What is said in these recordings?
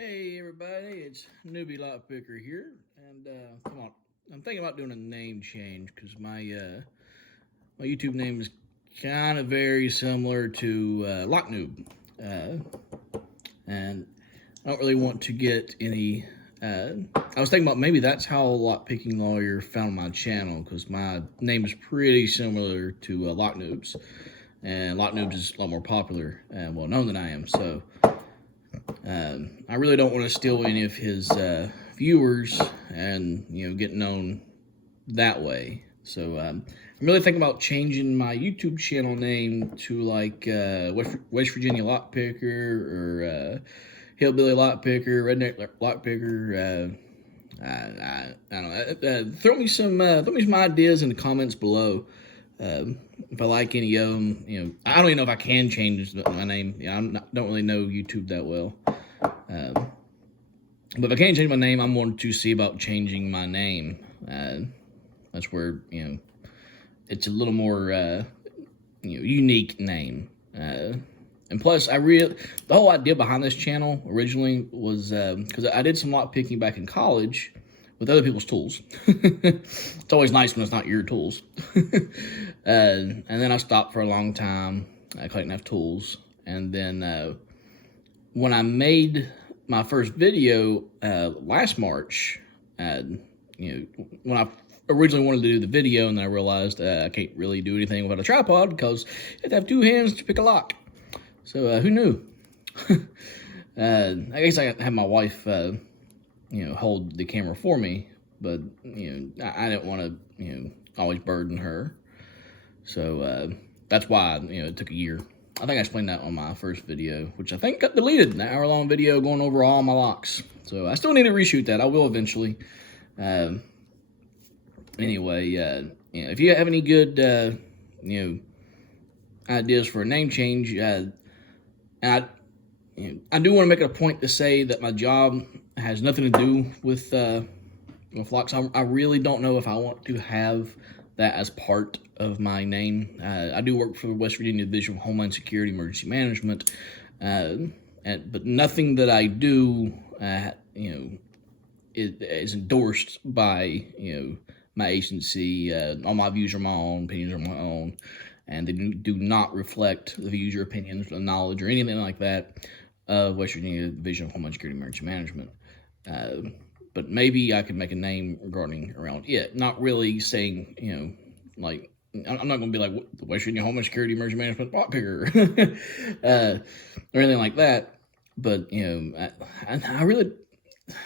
Hey everybody, it's Noobie Lockpicker here, and come on, I'm thinking about doing a name change because my YouTube name is kind of very similar to LockNoob, and I don't really want to get any. I was thinking about maybe that's how a lockpicking lawyer found my channel because my name is pretty similar to LockNoob's, and LockNoob's is a lot more popular and well known than I am, so. I really don't want to steal any of his viewers and get known that way. So I'm really thinking about changing my YouTube channel name to like West Virginia Lockpicker or Hillbilly Lockpicker, Redneck Lockpicker. I don't know. Throw me some ideas in the comments below. If I like any of them, I don't even know if I can change my name. Don't really know YouTube that well. But if I can't change my name, I'm wanting to see about changing my name. That's where, it's a little more, unique name. And plus, the whole idea behind this channel originally was, because I did some lock picking back in college with other people's tools. It's always nice when it's not your tools. And then I stopped for a long time. I couldn't have tools. And then when I made my first video last March, when I originally wanted to do the video, and then I realized I can't really do anything without a tripod because you have to have two hands to pick a lock. So who knew? I guess I have my wife, hold the camera for me, but I didn't want to, always burden her. So that's why it took a year. I think I explained that on my first video, which I think got deleted. An hour-long video going over all my locks. So I still need to reshoot that. I will eventually. Anyway, if you have any good, ideas for a name change, and I do want to make it a point to say that my job has nothing to do with locks. I really don't know if I want to have that as part of my name. I do work for the West Virginia Division of Homeland Security Emergency Management, but nothing that I do, is endorsed by my agency. All my views are my own, opinions are my own, and they do not reflect the views or opinions or knowledge or anything like that of West Virginia Division of Homeland Security Emergency Management. But maybe I could make a name regarding around it. Not really saying, like, I'm not going to be like the West Virginia Homeland Security Emergency Management Lockpicker or anything like that. But, I really,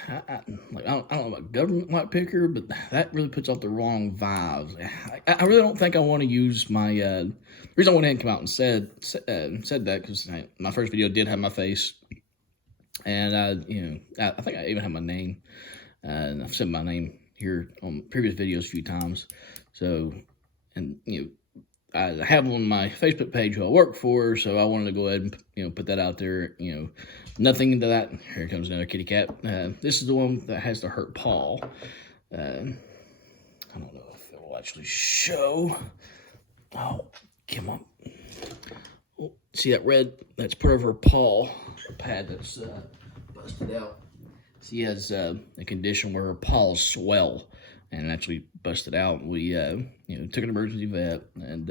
I don't know about government lockpicker, but that really puts off the wrong vibes. I really don't think I want to use my, the reason I went ahead and come out and said that, because my first video did have my face. And, I think I even have my name. And I've said my name here on previous videos a few times. So, and, I have on my Facebook page who I work for, so I wanted to go ahead and, put that out there. Nothing into that. Here comes another kitty cat. This is the one that has the hurt paw. I don't know if it will actually show. Oh, come on. Oh, see that red? That's part of her paw. A pad that's busted out. She has a condition where her paws swell and actually busted out. We took an emergency vet, and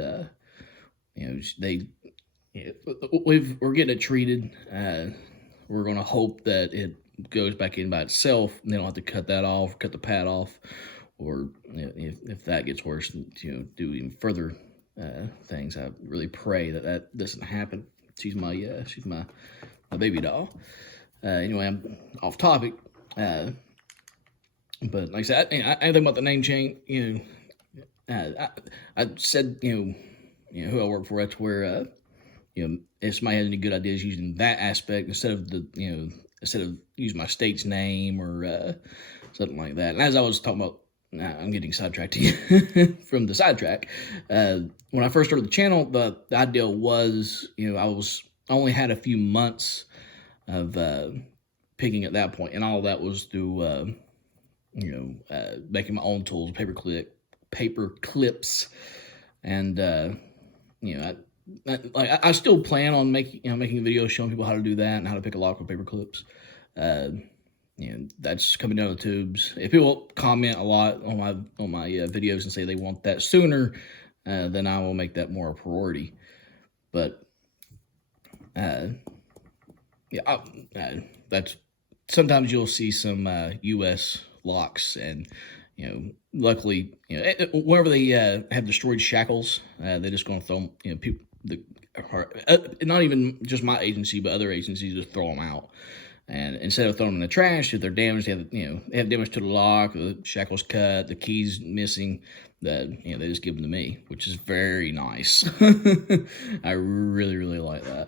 we're getting it treated. We're gonna hope that it goes back in by itself, and they don't have to cut that off, cut the pad off, or if that gets worse, do even further things. I really pray that doesn't happen. She's my baby doll. Anyway, I'm off topic. But like I said, I think about the name change. I said who I work for. That's where if somebody has any good ideas using that aspect instead of using my state's name or something like that. And as I was talking about, I'm getting sidetracked from the sidetrack. When I first started the channel, the idea was I only had a few months of picking at that point, and all of that was through making my own tools, paper clips, and I still plan on making videos showing people how to do that and how to pick a lock with paper clips. That's coming down the tubes. If people comment a lot on my videos and say they want that sooner, then I will make that more a priority. But that's sometimes you'll see some U.S. locks, and luckily, whenever they have destroyed shackles, they're just going to throw them. People, not even just my agency, but other agencies just throw them out. And instead of throwing them in the trash, if they're damaged, they have damage to the lock, the shackles cut, the keys missing. They just give them to me, which is very nice. I really, really like that.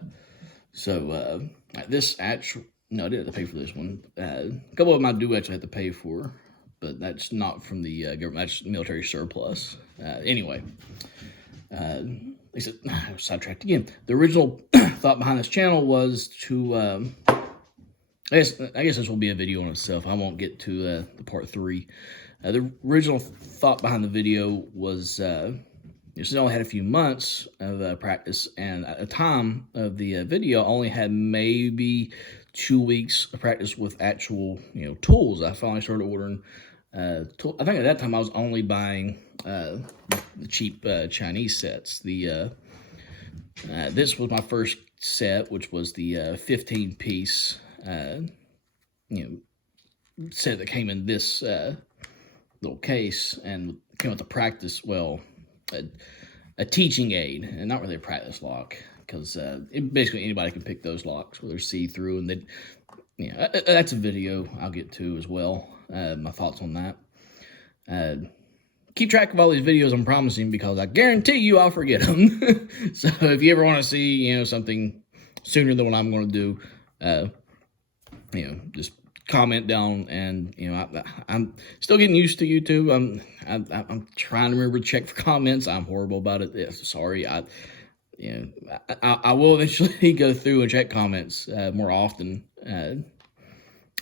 So this actual, no, I didn't have to pay for this one. A couple of them I do actually have to pay for, but that's not from the government. That's military surplus. Anyway, sidetracked again. The original thought behind this channel was to, I guess this will be a video on itself. I won't get to the part 3. The original thought behind the video was, since I only had a few months of practice, and at the time of the video, I only had maybe 2 weeks of practice with actual, tools. I finally started ordering tools. I think at that time I was only buying the cheap Chinese sets. This was my first set, which was the 15-piece, set that came in this little case, and came with a practice, a teaching aid, and not really a practice lock, because basically anybody can pick those locks, whether see-through, and that's a video I'll get to as well, my thoughts on that. Keep track of all these videos I'm promising, because I guarantee you I'll forget them. So if you ever want to see, something sooner than what I'm going to do, just comment down, and I'm still getting used to YouTube. I'm trying to remember to check for comments. I'm horrible about it. Yeah, sorry. I will eventually go through and check comments more often. I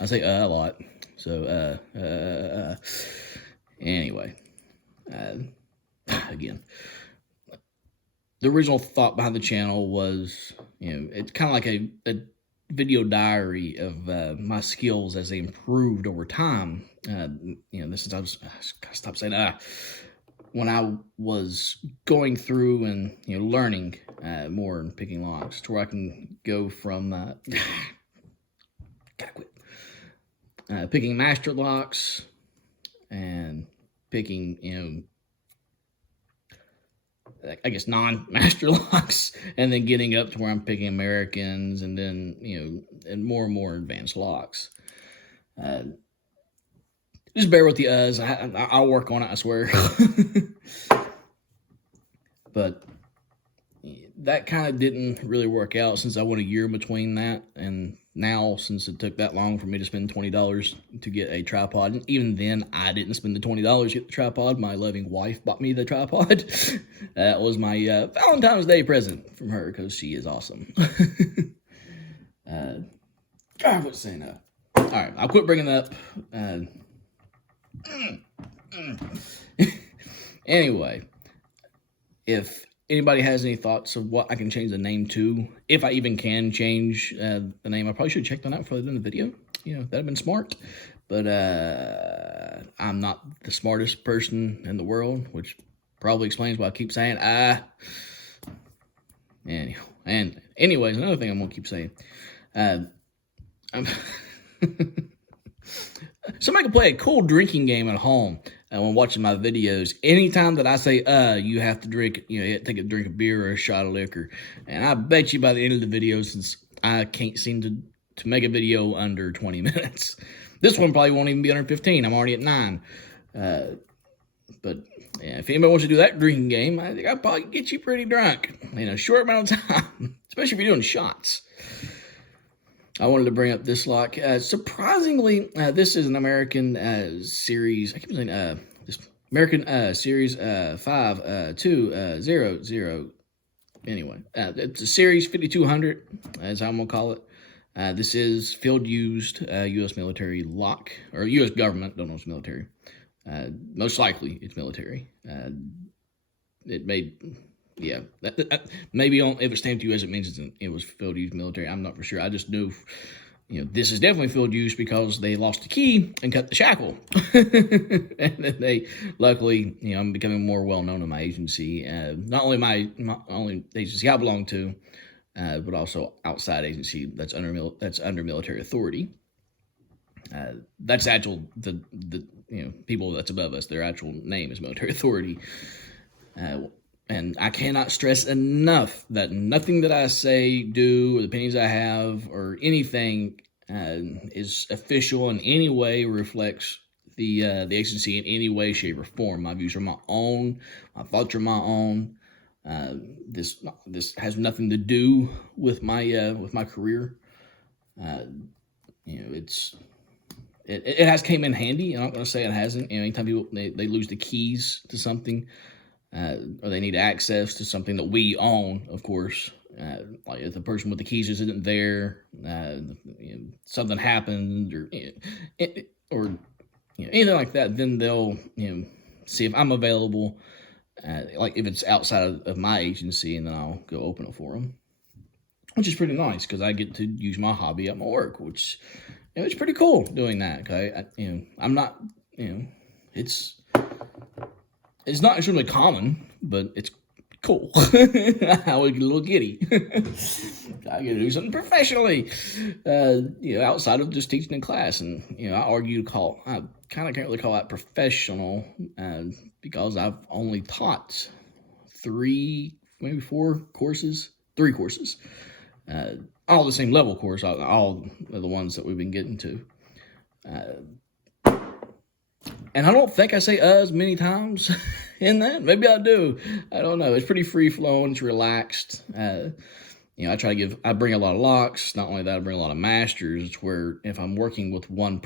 say a lot. So anyway, again, the original thought behind the channel was, it's kind of like a video diary of my skills as they improved over time. This is, I gotta stop saying when I was going through and learning more and picking locks, to where I can go from gotta quit picking master locks and picking I guess non-master locks, and then getting up to where I'm picking Americans, and then and more advanced locks. Just bear with the I'll work on it, I swear. But that kind of didn't really work out, since I went a year between that, and now, since it took that long for me to spend $20 to get a tripod, and even then I didn't spend the $20 to get the tripod. My loving wife bought me the tripod. That was my Valentine's Day present from her, because she is awesome. God, what's saying that? All right, I'll quit bringing that up. Anyway, if anybody has any thoughts of what I can change the name to, if I even can change the name, I probably should have checked on that before I did the video. That'd have been smart. But I'm not the smartest person in the world, which probably explains why I keep saying anyways, another thing I'm gonna keep saying. Somebody can play a cool drinking game at home when watching my videos. Anytime that I say, you have to drink, you have to take a drink of beer or a shot of liquor. And I bet you by the end of the video, since I can't seem to make a video under 20 minutes. This one probably won't even be under 15. I'm already at 9. But yeah, if anybody wants to do that drinking game, I think I'll probably get you pretty drunk in a short amount of time, especially if you're doing shots. I wanted to bring up this lock. Surprisingly, this is an American series. I keep saying this American series 5200. Anyway, it's a series 5200, as I'm gonna call it. This is field used U.S. military lock, or U.S. government. Don't know if it's military. Most likely it's military. It made. Yeah, maybe if it's stamped U.S., it means it was field used military. I'm not for sure. I just knew, this is definitely field use because they lost the key and cut the shackle. And then they, luckily, I'm becoming more well known in my agency. Not only my only agency I belong to, but also outside agency that's under military authority. That's the people that's above us. Their actual name is military authority. And I cannot stress enough that nothing that I say, do, or the opinions I have, or anything is official in any way, reflects the agency in any way, shape, or form. My views are my own. My thoughts are my own. This has nothing to do with my career. It has came in handy. I'm not going to say it hasn't. Anytime people they lose the keys to something. Or they need access to something that we own, of course. Like if the person with the keys isn't there, something happened, or anything like that, then they'll see if I'm available. Like if it's outside of my agency, and then I'll go open it for them, which is pretty nice because I get to use my hobby at my work, which it's pretty cool doing that. Okay, I'm not It's not extremely common, but it's cool. I would get a little giddy. I get to do something professionally, outside of just teaching in class. And, I kind of can't really call that professional, because I've only taught 3, maybe 4 courses, 3 courses, all the same level course, all of the ones that we've been getting to. And I don't think I say as many times in that. Maybe I do. I don't know. It's pretty free-flowing. It's relaxed. I bring a lot of locks. Not only that, I bring a lot of masters. It's where if I'm working with one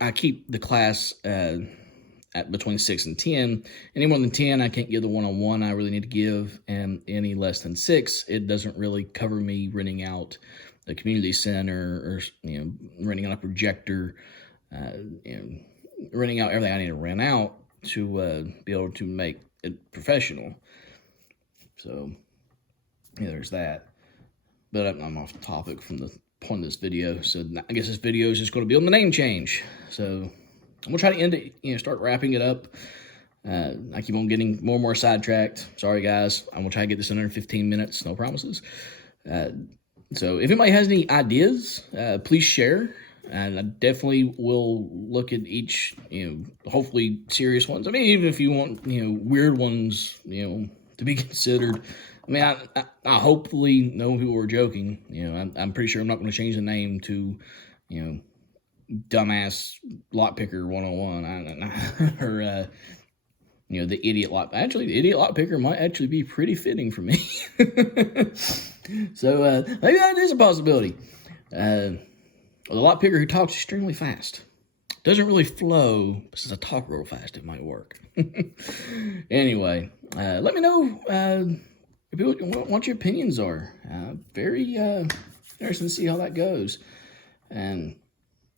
I keep the class at between 6 and 10. Any more than 10, I can't give the one-on-one I really need to give. And any less than 6, it doesn't really cover me renting out the community center or, renting out a projector, renting out everything I need to rent out to be able to make it professional. So, there's that. But I'm off topic from the point of this video. So, I guess this video is just going to be on the name change. So, I'm going to try to end it, start wrapping it up. I keep on getting more and more sidetracked. Sorry, guys. I'm going to try to get this in under 15 minutes. No promises. So, if anybody has any ideas, please share. And I definitely will look at each, hopefully serious ones. I mean, even if you want, weird ones, to be considered. I mean, I hopefully know people are joking. I'm pretty sure I'm not going to change the name to, Dumbass Lockpicker 101. Or, the Idiot Lock. Actually, the Idiot Lockpicker might actually be pretty fitting for me. So, maybe that is a possibility. The lockpicker who talks extremely fast. Doesn't really flow, but since I talk real fast, it might work. Anyway, let me know what your opinions are. Very interesting to see how that goes. And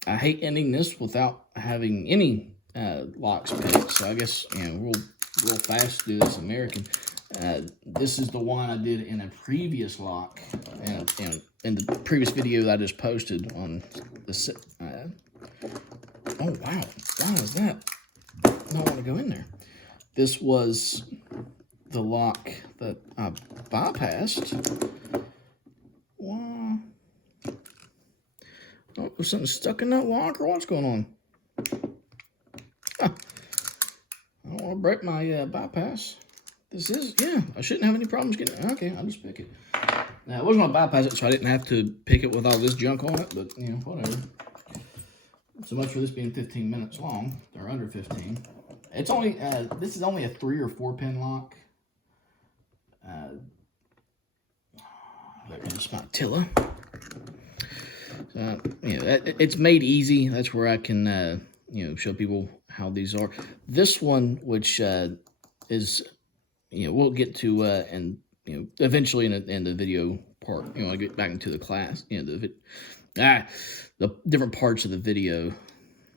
I hate ending this without having any locks picked. So I guess we'll real fast do this American. This is the one I did in a previous lock, in the previous video that I just posted on the. Oh wow! Why is that? I don't want to go in there. This was the lock that I bypassed. Wow! Oh, there's something stuck in that lock, or what's going on? Huh. I don't want to break my bypass. I shouldn't have any problems getting it. Okay, I'll just pick it. Now, I wasn't going to bypass it, so I didn't have to pick it with all this junk on it, but, whatever. So much for this being 15 minutes long, or under 15. It's only, this is only a 3 or 4 pin lock. There's my Tilla. So, it's made easy. That's where I can, show people how these are. This one, which is... we'll get to, and, eventually in the video part, I get back into the class, the different parts of the video.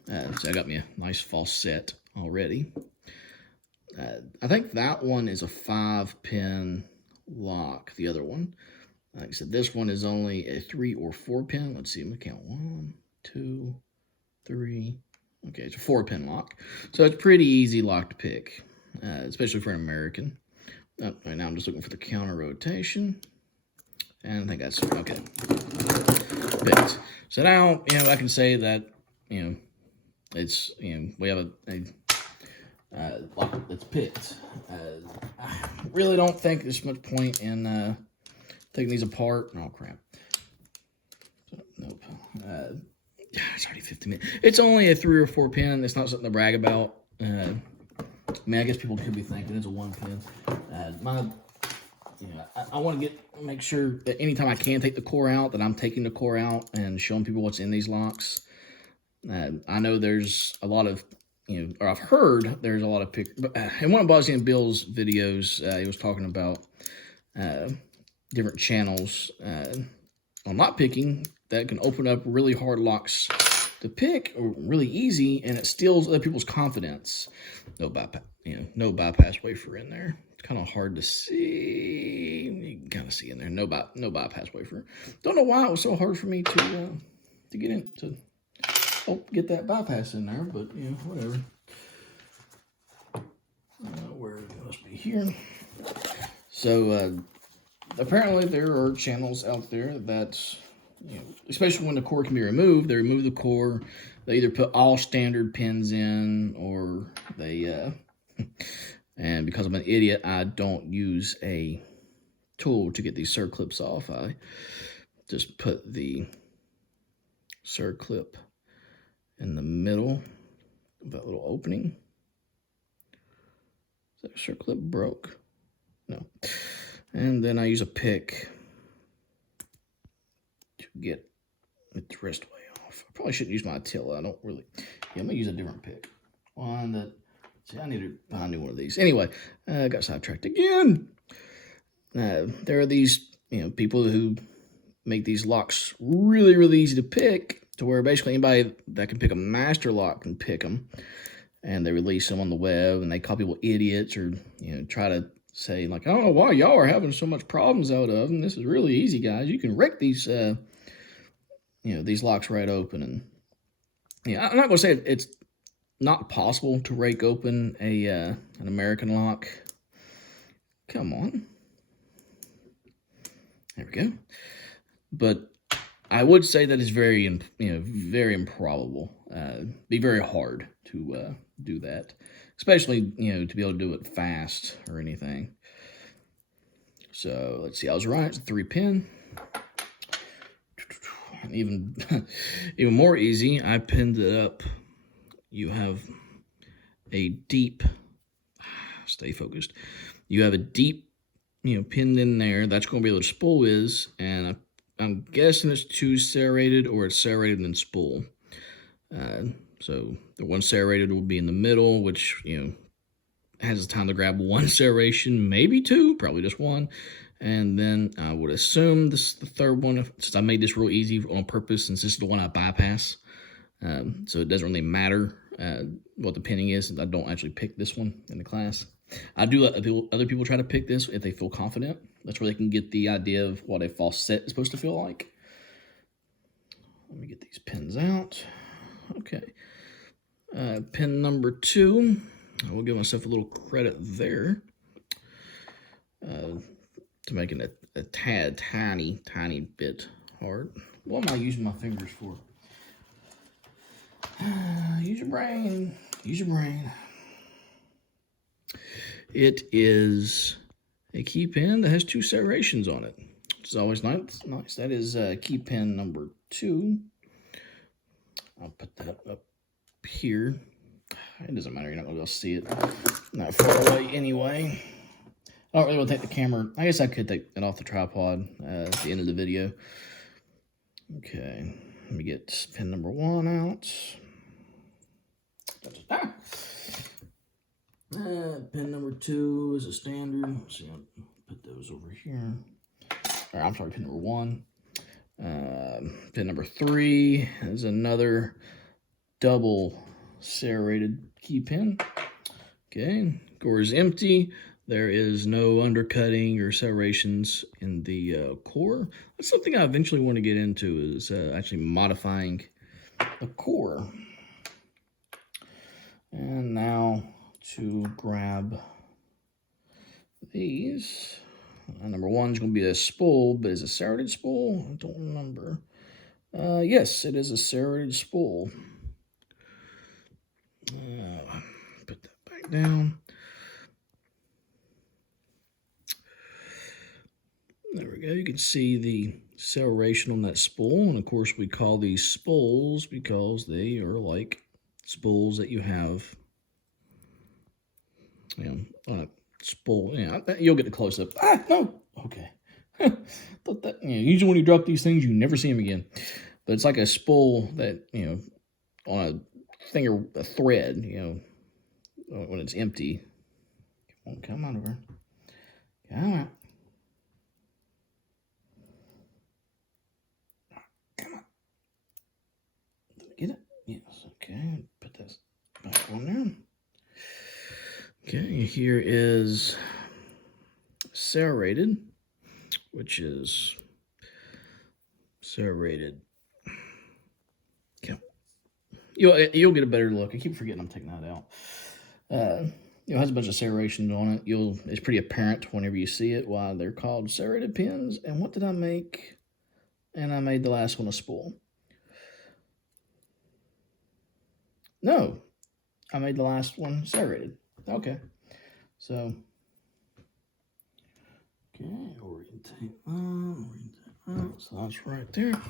So I got me a nice false set already. I think that one is a 5-pin lock, the other one. Like I said, this one is only a 3 or 4 pin. Let's see, I'm gonna count 1, 2, 3. Okay, it's a 4-pin lock. So it's pretty easy lock to pick, especially for an American. Right now I'm just looking for the counter rotation. And I think that's, okay, picked. So now, I can say that, it's, we have a lock that's picked. I really don't think there's much point in taking these apart. Oh, crap. So, nope. It's already 50 minutes. It's only a 3 or 4 pin. It's not something to brag about. I mean, I guess people could be thinking it's a 1 pin. I want to make sure that anytime I can take the core out, that I'm taking the core out and showing people what's in these locks. I know there's a lot of, or I've heard there's a lot of in one of Bozzy and Bill's videos, he was talking about different channels on lock picking that can open up really hard locks to pick, or really easy, and it steals other people's confidence. No bypass wafer in there. It's kind of hard to see. You can kind of see in there. No bypass wafer. Don't know why it was so hard for me to get in get that bypass in there, but whatever. Where it must be here. So apparently there are channels out there that, especially when the core can be removed, they remove the core. They either put all standard pins in, or they, and because I'm an idiot, I don't use a tool to get these circlips off. I just put the circlip in the middle of that little opening. Is that circlip broke? No. And then I use a pick to get the wrist way off. I probably shouldn't use my Attila. I don't really. Yeah, I'm gonna use a different pick. One that. See, I need to buy a new one of these. Anyway, I got sidetracked again. There are these, people who make these locks really, really easy to pick, to where basically anybody that can pick a master lock can pick them, and they release them on the web, and they call people idiots, or try to say, like, I don't know why y'all are having so much problems out of them. This is really easy, guys. You can wreck these, these locks right open. And I'm not gonna say it's not possible to rake open an American lock. Come on. There we go. But I would say that it's very, very improbable. Be very hard to do that, especially, to be able to do it fast or anything. So let's see. I was right. It's a 3-pin. Even more easy. I pinned it up. You have a deep. Stay focused. You have a deep, pinned in there. That's going to be where the spool is, and I'm guessing it's 2 serrated, or it's serrated and spool. So the 1 serrated will be in the middle, which, has the time to grab 1 serration, maybe 2, probably just 1. And then I would assume this is the 3rd one, since I made this real easy on purpose, since this is the one I bypass. So it doesn't really matter what the pinning is, since I don't actually pick this one in the class. I do let other people try to pick this if they feel confident. That's where they can get the idea of what a false set is supposed to feel like. Let me get these pins out. Okay. Pin number 2. I will give myself a little credit there. To making it a tad, tiny bit hard. What am I using my fingers for? Use your brain. Use your brain. It is a key pin that has 2 serrations on it, which is always nice. That is key pin number 2. I'll put that up here. It doesn't matter. You're not going to be able to see it. Not far away anyway. I don't really want to take the camera. I guess I could take it off the tripod at the end of the video. Okay. Let me get pin number 1 out. Pin number 2 is a standard. So I'll put those over here. Or I'm sorry, pin number 1. Pin number 3 is another double serrated key pin. Okay, core is empty. There is no undercutting or serrations in the core. That's something I eventually want to get into, is actually modifying the core. And now to grab these. Number one is going to be a spool, but is it a serrated spool? I don't remember. Yes, it is a serrated spool. Put that back down. There we go. You can see the serration on that spool. And of course, we call these spools because they are like spools that you have, on a spool. Yeah, you'll get the close up. Ah, no. Okay. Thought that, usually when you drop these things, you never see them again. But it's like a spool that, on a thread, when it's empty. Come on over. Come on. Come on. Get it? Yes. Okay. Put this back on there. Okay. Here is serrated, which is serrated. Okay. You'll get a better look. I keep forgetting I'm taking that out. It has a bunch of serrations on it. It's pretty apparent whenever you see it why they're called serrated pins. And what did I make? And I made the last one a spool. No, I made the last one serrated. Okay, so orientate that. So that's right there.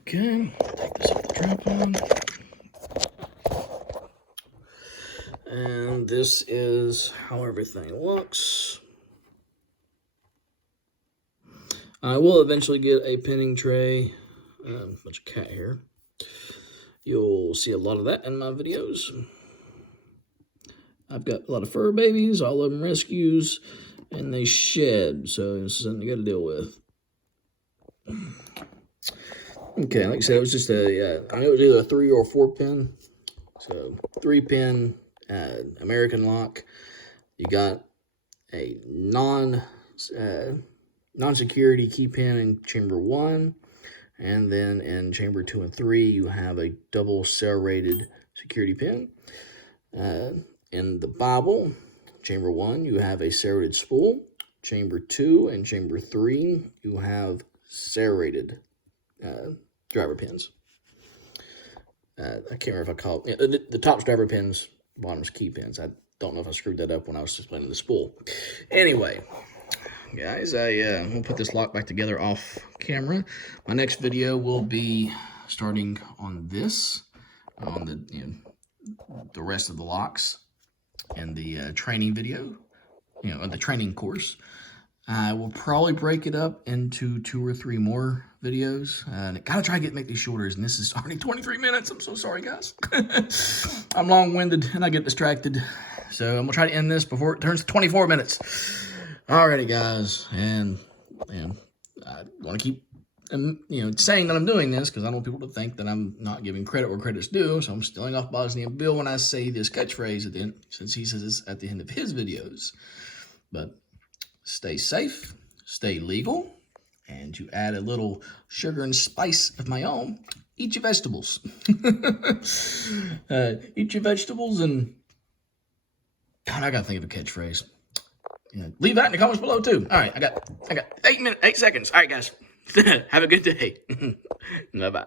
Okay, take this off the tripod. And this is how everything looks. I will eventually get a pinning tray. Bunch of cat hair. You'll see a lot of that in my videos. I've got a lot of fur babies, all of them rescues, and they shed, so it's something you got to deal with. Okay, like I said, it was just I know it was either a 3 or 4 pin. So 3 pin American lock. You got a non-security key pin in chamber 1, and then in chamber 2 and 3 you have a double serrated security pin. In the Bible, chamber 1 you have a serrated spool. Chamber 2 and chamber 3 you have serrated driver pins. I can't remember if I call it, the top's driver pins, bottom's key pins. I don't know if I screwed that up when I was explaining the spool. Anyway, guys, we'll put this lock back together off camera. My next video will be starting on this, on the rest of the locks and the training video, the training course. I will probably break it up into 2 or 3 more videos. And I gotta try to make these shorter, and this is already 23 minutes. I'm so sorry, guys. I'm long-winded and I get distracted. So I'm gonna try to end this before it turns to 24 minutes. Alrighty, guys. And I want to keep saying that I'm doing this because I don't want people to think that I'm not giving credit where credit's due. So I'm stealing off Bosnian Bill when I say this catchphrase at the end, since he says this at the end of his videos. But stay safe, stay legal, and to add a little sugar and spice of my own, eat your vegetables. Eat your vegetables, and God, I gotta think of a catchphrase. Leave that in the comments below too. All right, I got 8 seconds. All right, guys, have a good day. Bye bye.